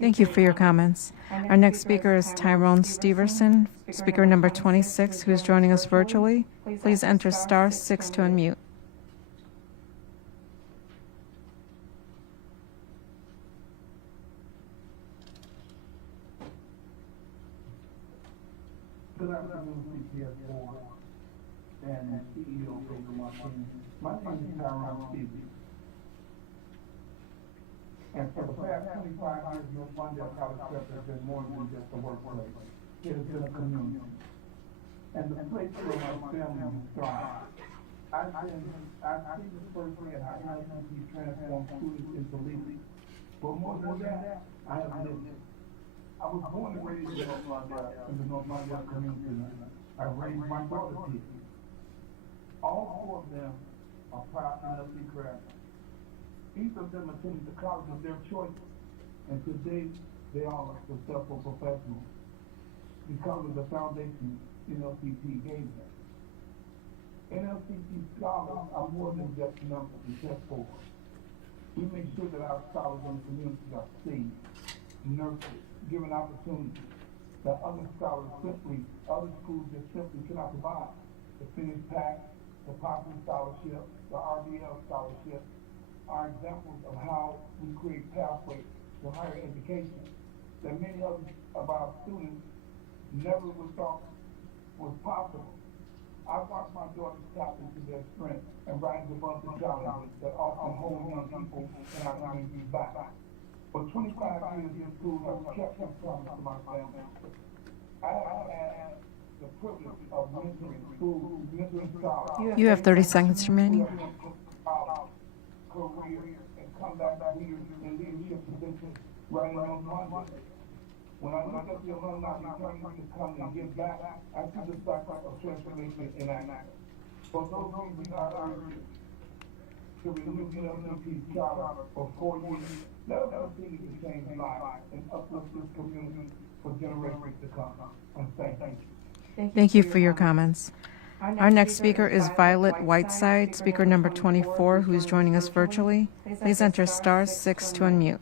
Thank you for your comments. Our next speaker is Tyrone Steverson, speaker number 26, who's joining us virtually. Please enter *6 to unmute. Good afternoon, CPS board and CEO Pedro Martinez. My name is Tyrone Steverson. And for the past 25 years, you'll find that college prep has been more than just a workplace. It has been a community. And the place where my family thrives. I see this firsthand how ICP transforms students into leaders. But more than that, I have lived it. I was born and raised in North London, in the North London community. I raised my daughter's kids. All four of them are proud ILC graduates. Each of them attended the college of their choice, and today they are successful professionals because of the foundation NLCP gave them. NLCP scholars are more than just numbers and test scores. We make sure that our scholars in the community are seen, nurtured, given opportunities that other schools just simply cannot provide. The Phoenix Pack, the Posse Scholarship, the RDL Scholarship are examples of how we create pathways to higher education that many of our students never would thought was possible. I watched my daughters tap into their strength and rise above the challenges that often hold young people in our communities back. For 25 years in school, I've kept this promise to my family. I have had the privilege of mentoring scholars. You have 30 seconds remaining. Career and come back leaders in leadership positions right on Monday. When I look at the alumni returning to come and give back, I see the cycle of transformation in action. For those reasons, I urge you to renew NLCP's charter for 4 years. Let us continue to change lives and uplift this community for generations to come. And thank you. Thank you for your comments. Our next speaker is Violet Whiteside, speaker number 24, who's joining us virtually. Please enter *6 to unmute.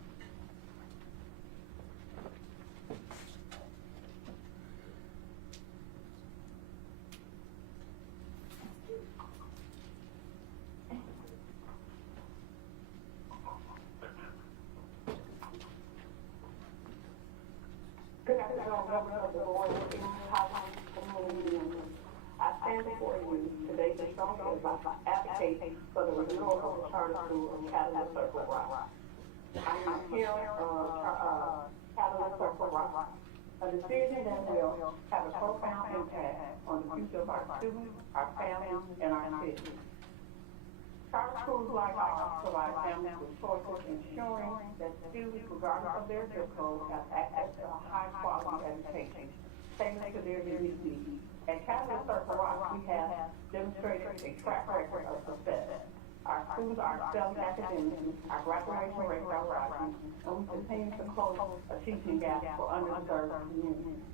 Good afternoon, Governor of the Board of Community. I stand before you today to strongly advocate for the renewal of the charter school of Catalyst Circle Rock. I am here Catalyst Circle Rock, a decision that will have a profound impact on the future of our students, our families, and our city. Charter schools like ours provide families with choices, ensuring that students, regardless of their zip code, have access to a high-quality education tailored to their unique needs. At Catalyst Circle Rock, we have demonstrated a track record of success. Our schools are excelling academically, our graduation rates are rising, and we continue to close a teaching gap for underserved communities.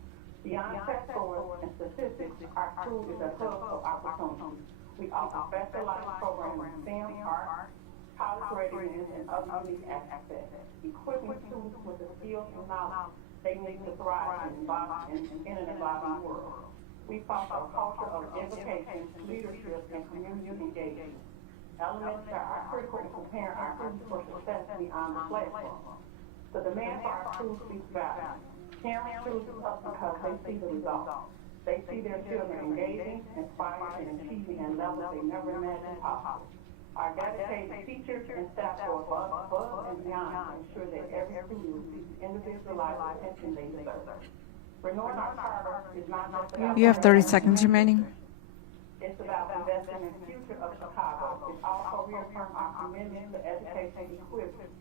Beyond test scores and statistics, our school is a hub of opportunity. We offer specialized programs in STEM, art, college readiness, and other unique aspects, equipping students with the skills and knowledge they need to thrive in an evolving world. We foster a culture of education, leadership, and community engagement. Elements that are critical to preparing our students for success beyond the classroom. The demand for our schools speaks value. Parents choose us because they see the results. They see their children engaging, inspired, and achieving at levels they never imagined possible. Our dedicated teachers and staff go above and beyond to ensure that every student receives individualized attention they deserve. Renewing our charter is not just about... You have 30 seconds remaining. It's about investing in the future of Chicago. It also reaffirms our commitment to education equipment,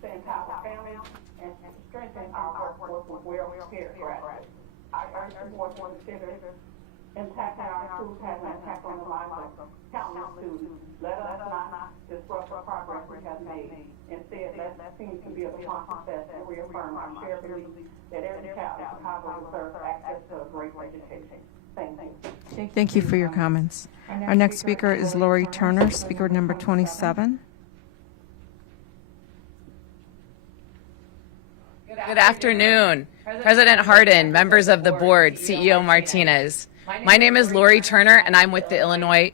to empower families, and strengthen our workforce with well-prepared graduates. I urge the board to consider impacting our schools having an impact on the lives of countless students. Let us not disrupt the progress we have made. Instead, let's continue to be a strong success and reaffirm our shared belief that every child in Chicago deserves access to a great education. Thank you. Thank you for your comments. Our next speaker is Lori Turner, speaker number 27. Good afternoon, President Hardin, members of the board, CEO Martinez. My name is Lori Turner, and I'm with the Illinois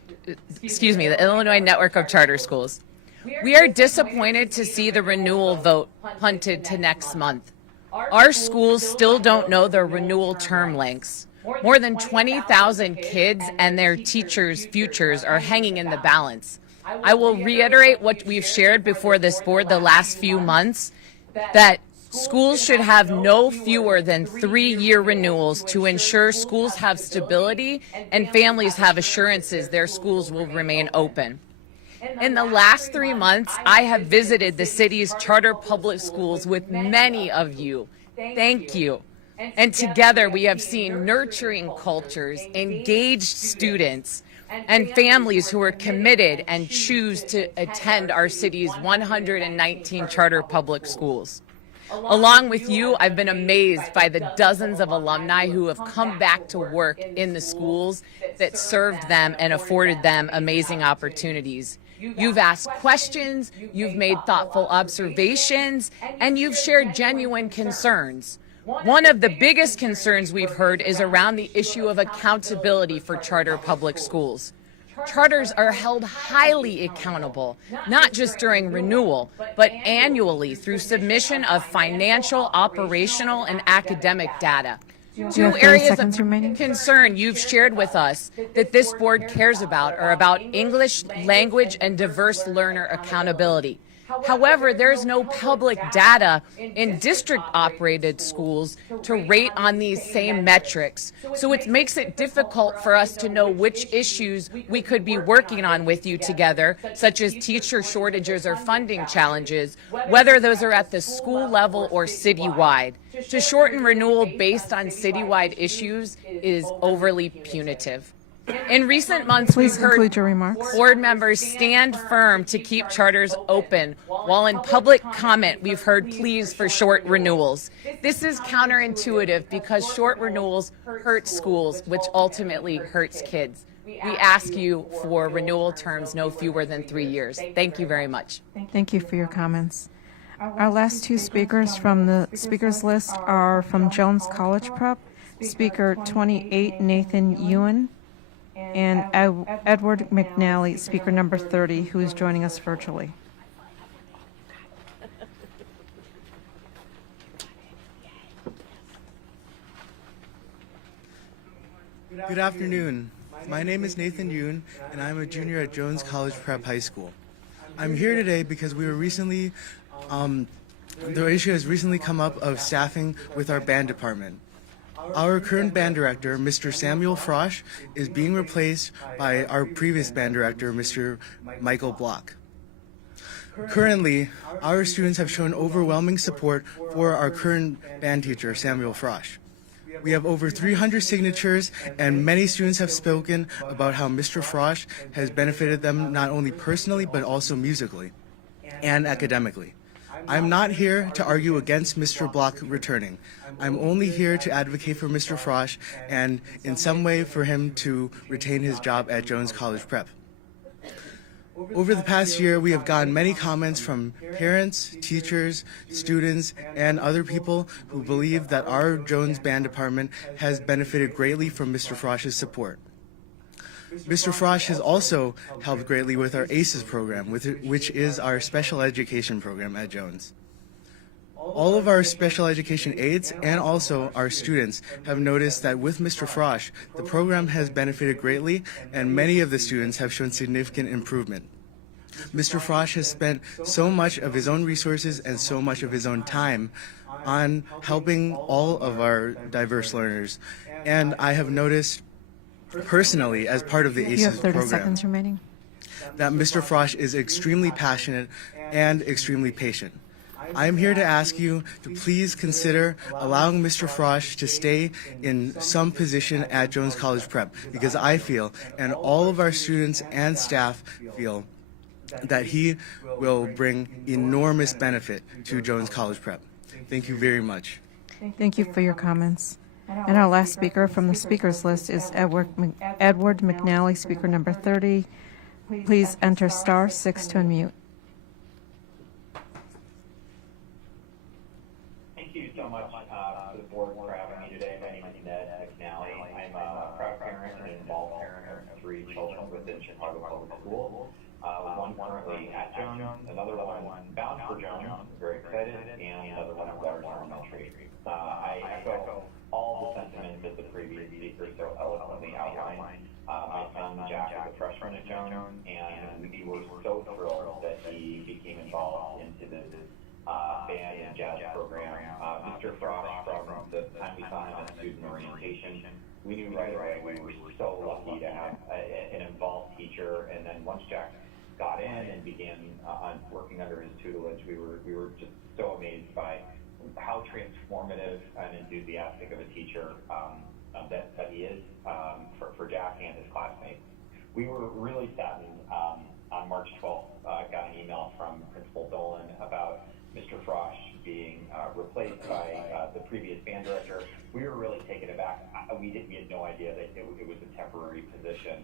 Network of Charter Schools. We are disappointed to see the renewal vote punted to next month. Our schools still don't know their renewal term lengths. More than 20,000 kids and their teachers' futures are hanging in the balance. I will reiterate what we've shared before this board the last few months, that schools should have no fewer than 3-year renewals to ensure schools have stability and families have assurances their schools will remain open. In the last 3 months, I have visited the city's charter public schools with many of you. Thank you. And together we have seen nurturing cultures, engaged students, and families who are committed and choose to attend our city's 119 charter public schools. Along with you, I've been amazed by the dozens of alumni who have come back to work in the schools that served them and afforded them amazing opportunities. You've asked questions, you've made thoughtful observations, and you've shared genuine concerns. One of the biggest concerns we've heard is around the issue of accountability for charter public schools. Charters are held highly accountable, not just during renewal, but annually through submission of financial, operational, and academic data. Two areas of concern you've shared with us that this board cares about are about English language and diverse learner accountability. However, there's no public data in district-operated schools to rate on these same metrics. So it makes it difficult for us to know which issues we could be working on with you together, such as teacher shortages or funding challenges, whether those are at the school level or citywide. To shorten renewal based on citywide issues is overly punitive. In recent months, we've heard board members stand firm to keep charters open, while in public comment, we've heard pleas for short renewals. This is counterintuitive because short renewals hurt schools, which ultimately hurts kids. We ask you for renewal terms no fewer than 3 years. Thank you very much. Thank you for your comments. Our last two speakers from the speakers list are from Jones College Prep, Speaker 28, Nathan Ewan, and Edward McNally, speaker number 30, who is joining us virtually. Good afternoon. My name is Nathan Yoon, and I'm a junior at Jones College Prep High School. I'm here today because we were recently, the issue has recently come up of staffing with our band department. Our current band director, Mr. Samuel Frosch, is being replaced by our previous band director, Mr. Michael Block. Currently, our students have shown overwhelming support for our current band teacher, Samuel Frosch. We have over 300 signatures, and many students have spoken about how Mr. Frosch has benefited them not only personally, but also musically and academically. I'm not here to argue against Mr. Block returning. I'm only here to advocate for Mr. Frosch and in some way for him to retain his job at Jones College Prep. Over the past year, we have gotten many comments from parents, teachers, students, and other people who believe that our Jones Band Department has benefited greatly from Mr. Frosch's support. Mr. Frosch has also helped greatly with our ACES program, which is our special education program at Jones. All of our special education aides and also our students have noticed that with Mr. Frosch, the program has benefited greatly, and many of the students have shown significant improvement. Mr. Frosch has spent so much of his own resources and so much of his own time on helping all of our diverse learners, and I have noticed personally, as part of the ACES program, that Mr. Frosch is extremely passionate and extremely patient. I am here to ask you to please consider allowing Mr. Frosch to stay in some position at Jones College Prep, because I feel, and all of our students and staff feel, that he will bring enormous benefit to Jones College Prep. Thank you very much. Thank you for your comments. And our last speaker from the speakers list is Edward McNally, speaker number 30. Please enter *6 to unmute. Thank you so much to the board for having me today. My name is Ned McNally. I'm a proud parent and involved parent of 3 children within Chicago Public Schools. One currently at Jones, another one bound for Jones, very excited, and another one at Waters Elementary. I echo all the sentiments that the previous speaker so eloquently outlined. My son Jack is a freshman at Jones, and we were so thrilled that he became involved into this band and jazz program. Mr. Frost, from the time we saw him at student orientation, we knew right away we were so lucky to have an involved teacher. And then once Jack got in and began working under his tutelage, we were just so amazed by how transformative and enthusiastic of a teacher that he is for Jack and his classmates. We were really saddened on March 12th. I got an email from Principal Dolan about Mr. Frost being replaced by the previous band director. We were really taken aback. We had no idea that it was a temporary position.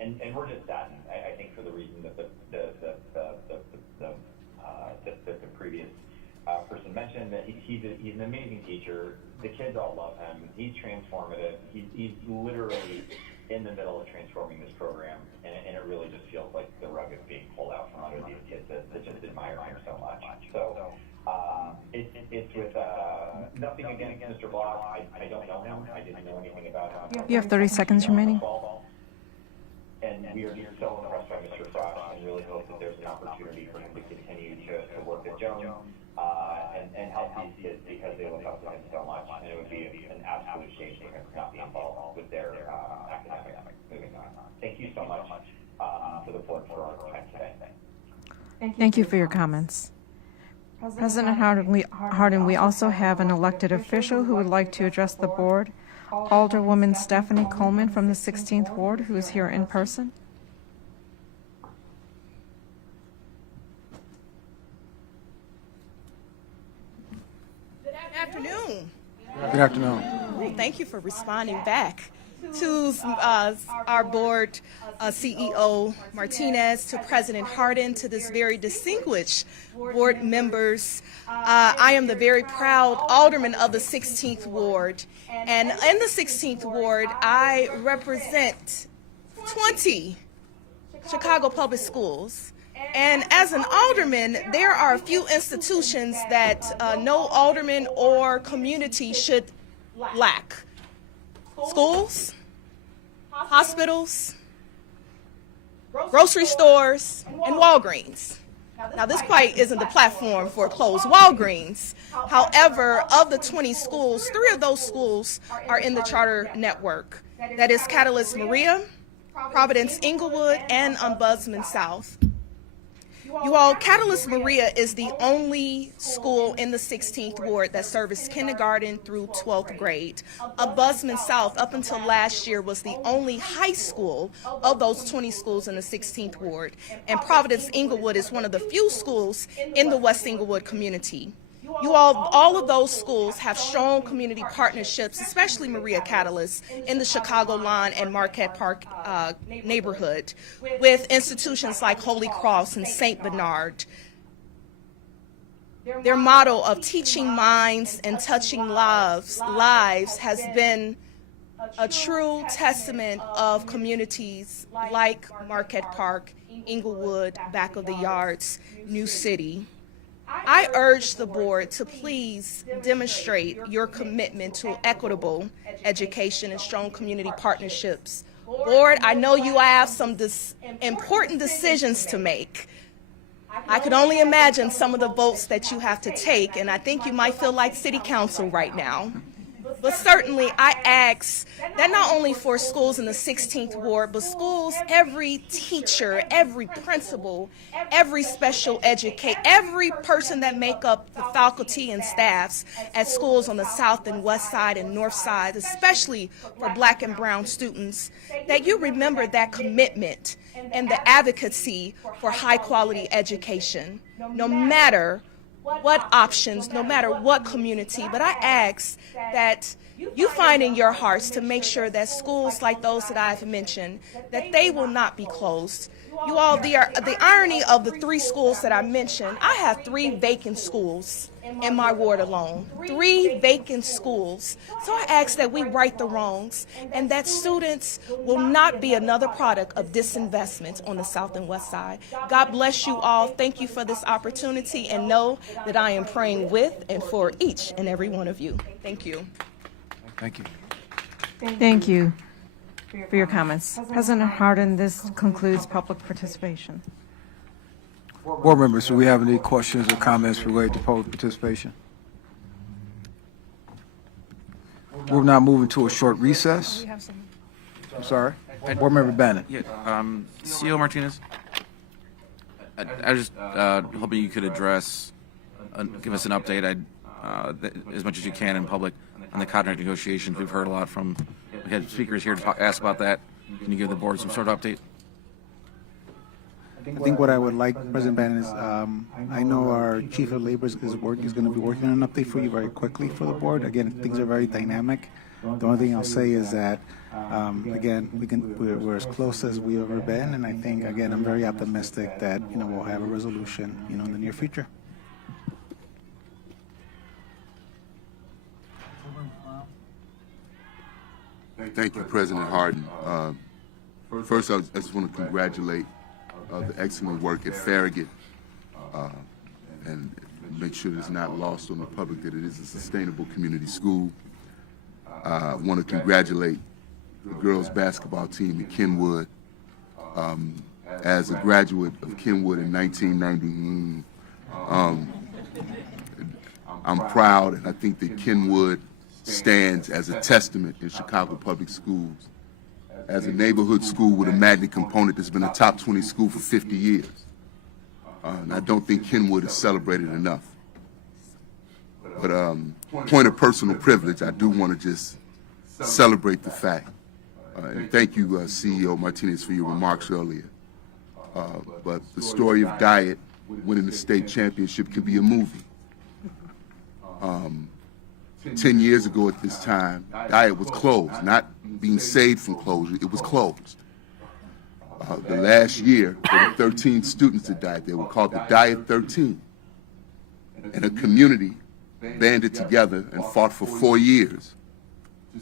And we're just saddened. I think for the reason that the previous person mentioned, that he's an amazing teacher. The kids all love him. He's transformative. He's literally in the middle of transforming this program, and it really just feels like the rug is being pulled out from under these kids that just admire him so much. So it's with nothing against Mr. Block. I don't know him. I didn't know anything about him. You have 30 seconds remaining. And we are just so impressed by Mr. Frost and really hope that there's an opportunity for him to continue to work at Jones and help these kids because they look up to him so much. And it would be an absolute shame for him to not be involved with their academics moving on. Thank you so much for the board for our time today. Thank you for your comments. President Hardin, we also have an elected official who would like to address the board. Alderwoman Stephanie Coleman from the 16th Ward, who is here in person. Good afternoon. Good afternoon. Well, thank you for responding back to our board CEO Martinez, to President Hardin, to this very distinguished board members. I am the very proud alderman of the 16th Ward, and in the 16th Ward, I represent 20 Chicago public schools. And as an alderman, there are a few institutions that no alderman or community should lack. Schools, hospitals, grocery stores, and Walgreens. Now, this quite isn't the platform for a closed Walgreens. However, of the 20 schools, 3 of those schools are in the charter network. That is Catalyst Maria, Providence Inglewood, and Ombudsman South. You all, Catalyst Maria is the only school in the 16th Ward that serves kindergarten through 12th grade. Ombudsman South, up until last year, was the only high school of those 20 schools in the 16th Ward. And Providence Inglewood is one of the few schools in the West Inglewood community. You all of those schools have strong community partnerships, especially Maria Catalyst, in the Chicago Lawn and Marquette Park neighborhood, with institutions like Holy Cross and St. Bernard. Their motto of teaching minds and touching lives has been a true testament of communities like Marquette Park, Inglewood, Back of the Yards, New City. I urge the board to please demonstrate your commitment to equitable education and strong community partnerships. Board, I know you have some important decisions to make. I could only imagine some of the votes that you have to take, and I think you might feel like city council right now. But certainly I ask that not only for schools in the 16th Ward, but schools, every teacher, every principal, every special educator, every person that make up the faculty and staffs at schools on the south and west side and north side, especially for Black and brown students, that you remember that commitment and the advocacy for high quality education, no matter what options, no matter what community, but I ask that you find in your hearts to make sure that schools like those that I've mentioned, that they will not be closed. You all, the irony of the 3 schools that I mentioned, I have 3 vacant schools in my ward alone. 3 vacant schools. So I ask that we right the wrongs and that students will not be another product of disinvestment on the South and West Side. God bless you all. Thank you for this opportunity, and know that I am praying with and for each and every one of you. Thank you. Thank you. Thank you for your comments. President Harden, this concludes public participation. Board members, do we have any questions or comments related to public participation? We're now moving to a short recess. I'm sorry. Board member Bannon. Yeah, CEO Martinez, I was just hoping you could address, give us an update, as much as you can in public, on the contract negotiations. We've heard a lot from, we had speakers here to ask about that. Can you give the board some sort of update? I think what I would like, President Bannon, is I know our Chief of Labor is going to be working on an update for you very quickly for the board. Again, things are very dynamic. The only thing I'll say is that, again, we're as close as we've ever been, and I think, again, I'm very optimistic that, we'll have a resolution, in the near future. Thank you, President Harden. First, I just want to congratulate the excellent work at Farragut, and make sure it's not lost on the public that it is a sustainable community school. I want to congratulate the girls' basketball team at Kenwood. As a graduate of Kenwood in 1990, I'm proud, and I think that Kenwood stands as a testament in Chicago public schools as a neighborhood school with a magnet component that's been a top 20 school for 50 years. And I don't think Kenwood is celebrated enough. But point of personal privilege, I do want to just celebrate the fact. And thank you, CEO Martinez, for your remarks earlier. But the story of Diet winning the state championship can be a movie. 10 years ago at this time, Diet was closed, not being saved from closure, it was closed. The last year, there were 13 students that died. They were called the Diet 13. And a community banded together and fought for 4 years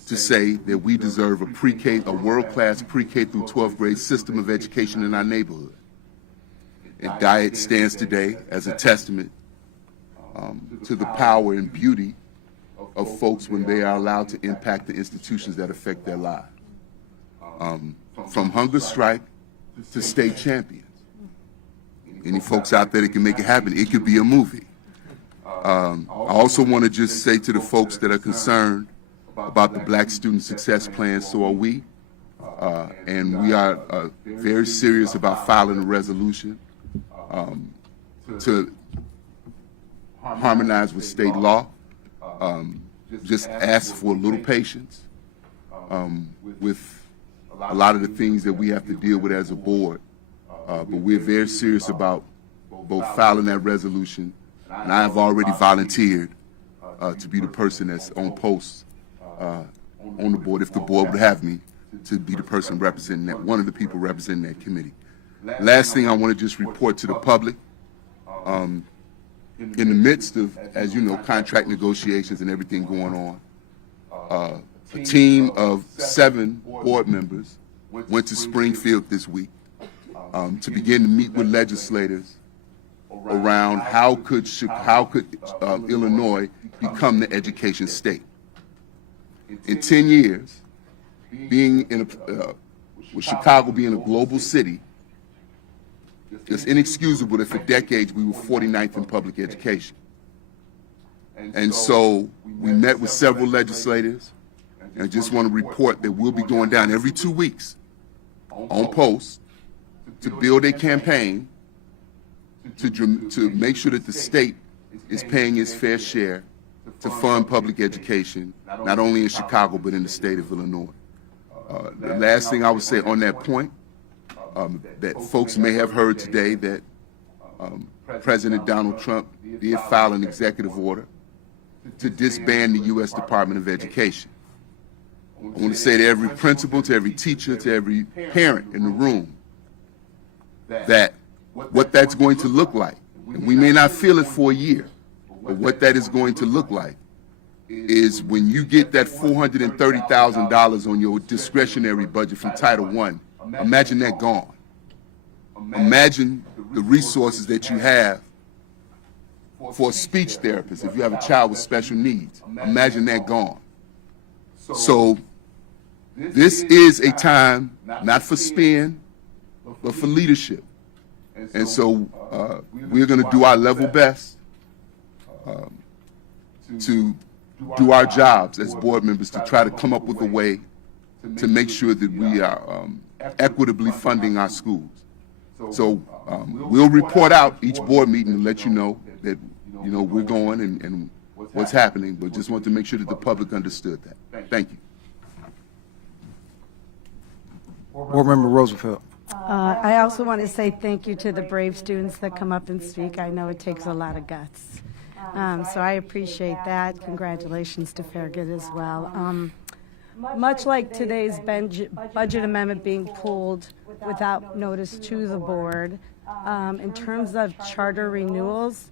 to say that we deserve a world-class pre-K through 12th grade system of education in our neighborhood. And Diet stands today as a testament to the power and beauty of folks when they are allowed to impact the institutions that affect their lives. From hunger strike to state champions. Any folks out there that can make it happen, it could be a movie. I also want to just say to the folks that are concerned about the Black Student Success Plan, so are we. And we are very serious about filing a resolution to harmonize with state law. Just ask for a little patience with a lot of the things that we have to deal with as a board. But we're very serious about both filing that resolution, and I have already volunteered to be the person that's on post on the board, if the board would have me, to be the person representing that, one of the people representing that committee. Last thing I want to just report to the public. In the midst of, as you know, contract negotiations and everything going on, a team of 7 board members went to Springfield this week to begin to meet with legislators around how could Illinois become the education state. In 10 years, with Chicago being a global city, it's inexcusable that for decades we were 49th in public education. And so we met with several legislators, and I just want to report that we'll be going down every 2 weeks on post to build a campaign to make sure that the state is paying its fair share to fund public education, not only in Chicago, but in the state of Illinois. The last thing I would say on that point, that folks may have heard today that President Donald Trump did file an executive order to disband the U.S. Department of Education. I want to say to every principal, to every teacher, to every parent in the room that what that's going to look like, and we may not feel it for a year, but what that is going to look like is when you get that $430,000 on your discretionary budget from Title I, imagine that gone. Imagine the resources that you have for a speech therapist if you have a child with special needs. Imagine that gone. So this is a time not for spin, but for leadership. And so we're going to do our level best to do our jobs as board members to try to come up with a way to make sure that we are equitably funding our schools. So we'll report out each board meeting to let you know that we're going and what's happening, but just want to make sure that the public understood that. Thank you. Board Member Roosevelt. I also want to say thank you to the brave students that come up and speak. I know it takes a lot of guts. So I appreciate that. Congratulations to Farragut as well. Much like today's budget amendment being pulled without notice to the board, in terms of charter renewals,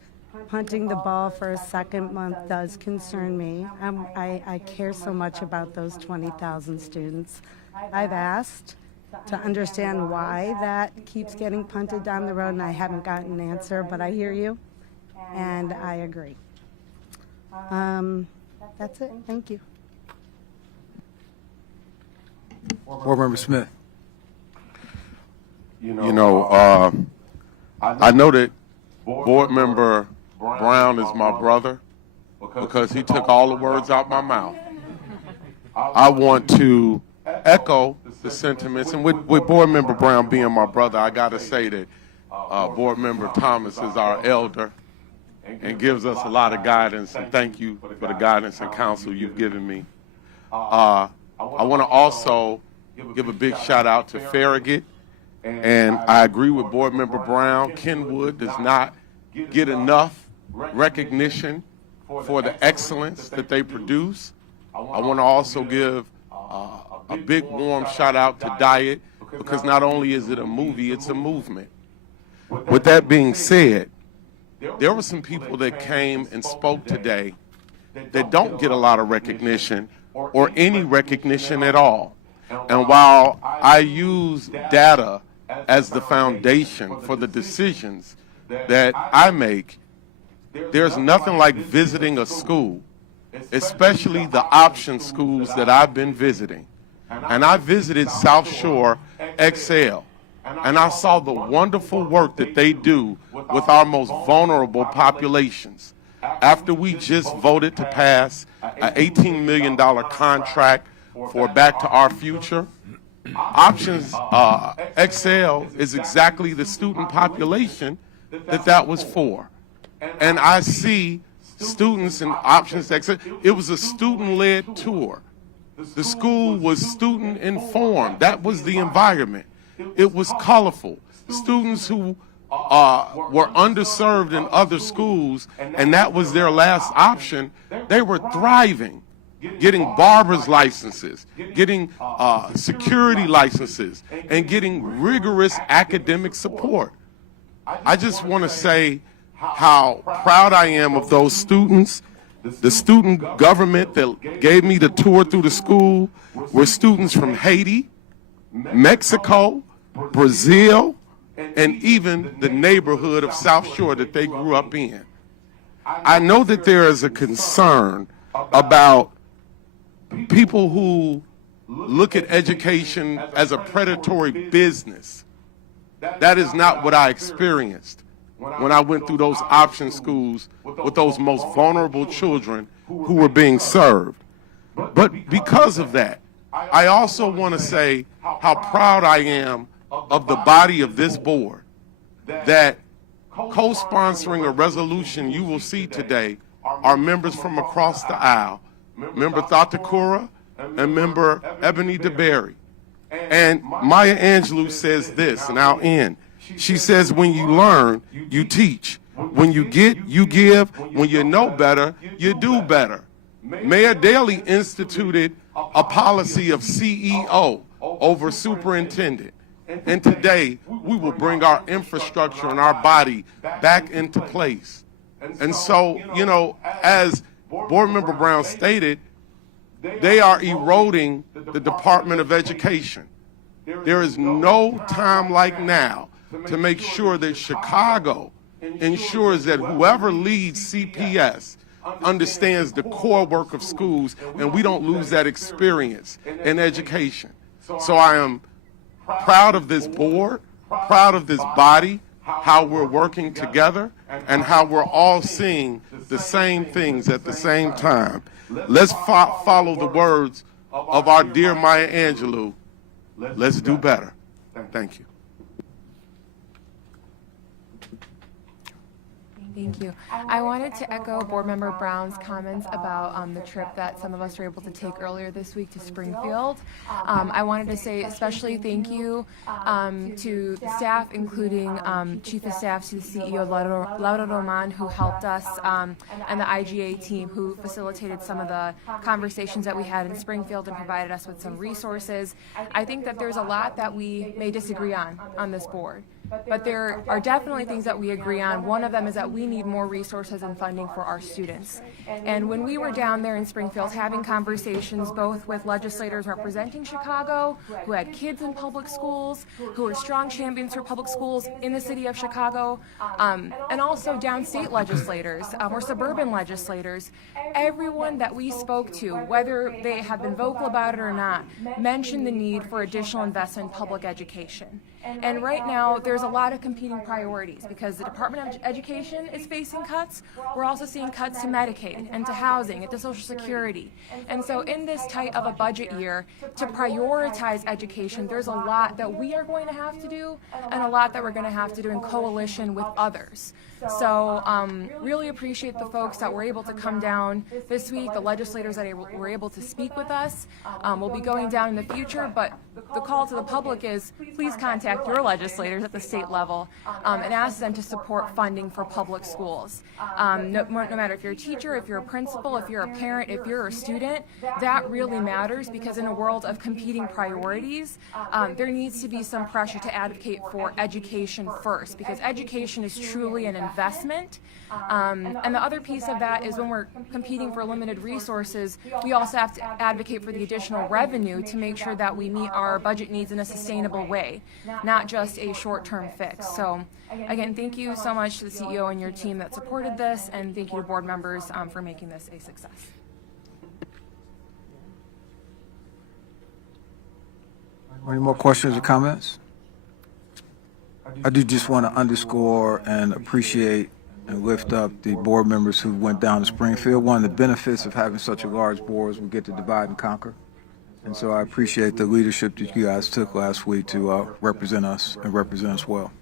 punting the ball for a second month does concern me. I care so much about those 20,000 students. I've asked to understand why that keeps getting punted down the road, and I haven't gotten an answer, but I hear you, and I agree. That's it. Thank you. Board Member Smith. I know that Board Member Brown is my brother because he took all the words out my mouth. I want to echo the sentiments, and with Board Member Brown being my brother, I got to say that Board Member Thomas is our elder and gives us a lot of guidance, and thank you for the guidance and counsel you've given me. I want to also give a big shout out to Farragut, and I agree with Board Member Brown. Kenwood does not get enough recognition for the excellence that they produce. I want to also give a big warm shout out to Diet, because not only is it a movie, it's a movement. With that being said, there were some people that came and spoke today that don't get a lot of recognition or any recognition at all. And while I use data as the foundation for the decisions that I make, there's nothing like visiting a school, especially the option schools that I've been visiting. And I visited South Shore XL, and I saw the wonderful work that they do with our most vulnerable populations. After we just voted to pass an $18 million contract for Back to Our Future, Options XL is exactly the student population that was for. And I see students in Options XL. It was a student-led tour. The school was student-informed. That was the environment. It was colorful. Students who were underserved in other schools, and that was their last option, they were thriving, getting barber's licenses, getting security licenses, and getting rigorous academic support. I just want to say how proud I am of those students. The student government that gave me the tour through the school were students from Haiti, Mexico, Brazil, and even the neighborhood of South Shore that they grew up in. I know that there is a concern about people who look at education as a predatory business. That is not what I experienced when I went through those option schools with those most vulnerable children who were being served. But because of that, I also want to say how proud I am of the body of this board that co-sponsoring a resolution you will see today are members from across the aisle, Member Thatakura and Member Ebony DeBerry. And Maya Angelou says this, and I'll end. She says, when you learn, you teach. When you get, you give. When you know better, you do better. Mayor Daley instituted a policy of CEO over superintendent. And today, we will bring our infrastructure and our body back into place. And so, you know, as Board Member Brown stated, they are eroding the Department of Education. There is no time like now to make sure that Chicago ensures that whoever leads CPS understands the core work of schools, and we don't lose that experience in education. So I am proud of this board, proud of this body, how we're working together, and how we're all seeing the same things at the same time. Let's follow the words of our dear Maya Angelou. Let's do better. Thank you. Thank you. I wanted to echo Board Member Brown's comments about the trip that some of us were able to take earlier this week to Springfield. I wanted to say especially thank you to the staff, including Chief of Staff to the CEO, Laura Roman, who helped us, and the IGA team, who facilitated some of the conversations that we had in Springfield and provided us with some resources. I think that there's a lot that we may disagree on this board. But there are definitely things that we agree on. One of them is that we need more resources and funding for our students. And when we were down there in Springfield having conversations both with legislators representing Chicago, who had kids in public schools, who are strong champions for public schools in the city of Chicago, and also downstate legislators or suburban legislators, everyone that we spoke to, whether they have been vocal about it or not, mentioned the need for additional investment in public education. And right now, there's a lot of competing priorities because the Department of Education is facing cuts. We're also seeing cuts to Medicaid and to housing and to Social Security. And so in this tight of a budget year, to prioritize education, there's a lot that we are going to have to do and a lot that we're going to have to do in coalition with others. So really appreciate the folks that were able to come down this week, the legislators that were able to speak with us. We'll be going down in the future, but the call to the public is please contact your legislators at the state level and ask them to support funding for public schools. No matter if you're a teacher, if you're a principal, if you're a parent, if you're a student, that really matters because in a world of competing priorities, there needs to be some pressure to advocate for education first because education is truly an investment. And the other piece of that is when we're competing for limited resources, we also have to advocate for the additional revenue to make sure that we meet our budget needs in a sustainable way, not just a short-term fix. So again, thank you so much to the CEO and your team that supported this, and thank you to board members for making this a success. Any more questions or comments? I do just want to underscore and appreciate and lift up the board members who went down to Springfield. One of the benefits of having such a large board is we get to divide and conquer. And so I appreciate the leadership that you guys took last week to represent us and represent us well.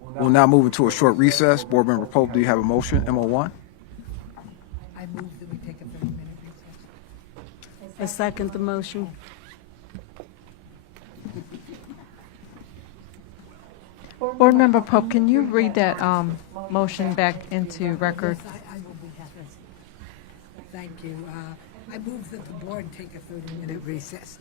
We'll now move into a short recess. Board Member Pope, do you have a motion, MO1? I move that we take a 30-minute recess. I second the motion. Board Member Pope, can you read that motion back into record? I will be happy. Thank you. I move that the board take a 30-minute recess.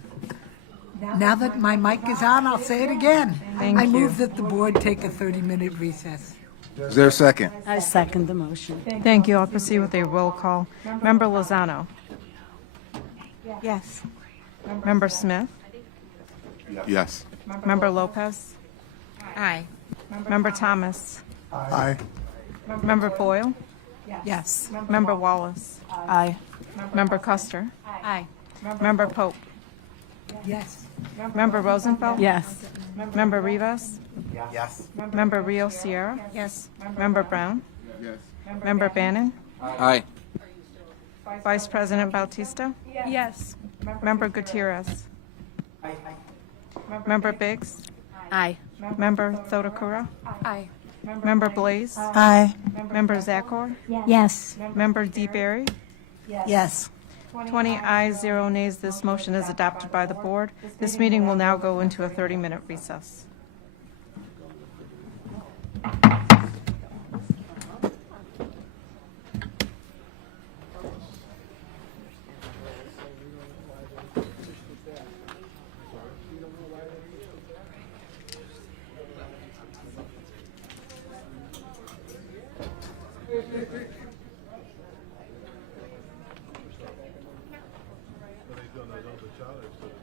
Now that my mic is on, I'll say it again. I move that the board take a 30-minute recess. Is there a second? I second the motion. Thank you. I'll proceed with a roll call. Member Lozano. Yes. Member Smith. Yes. Member Lopez. Aye. Member Thomas. Aye. Member Boyle. Yes. Member Wallace. Aye. Member Custer. Aye. Member Pope. Yes. Member Rosenfeld. Yes. Member Rivas. Yes. Member Rio Sierra. Yes. Member Brown. Yes. Member Bannon. Aye. Vice President Bautista. Yes. Member Gutierrez. Member Biggs. Aye. Member Thodakura. Aye. Member Blaze. Aye. Member Zakor. Yes. Member DeBerry. Yes. 20 ayes, 0 nays. This motion is adopted by the board. This meeting will now go into a 30-minute recess. But they done another challenge.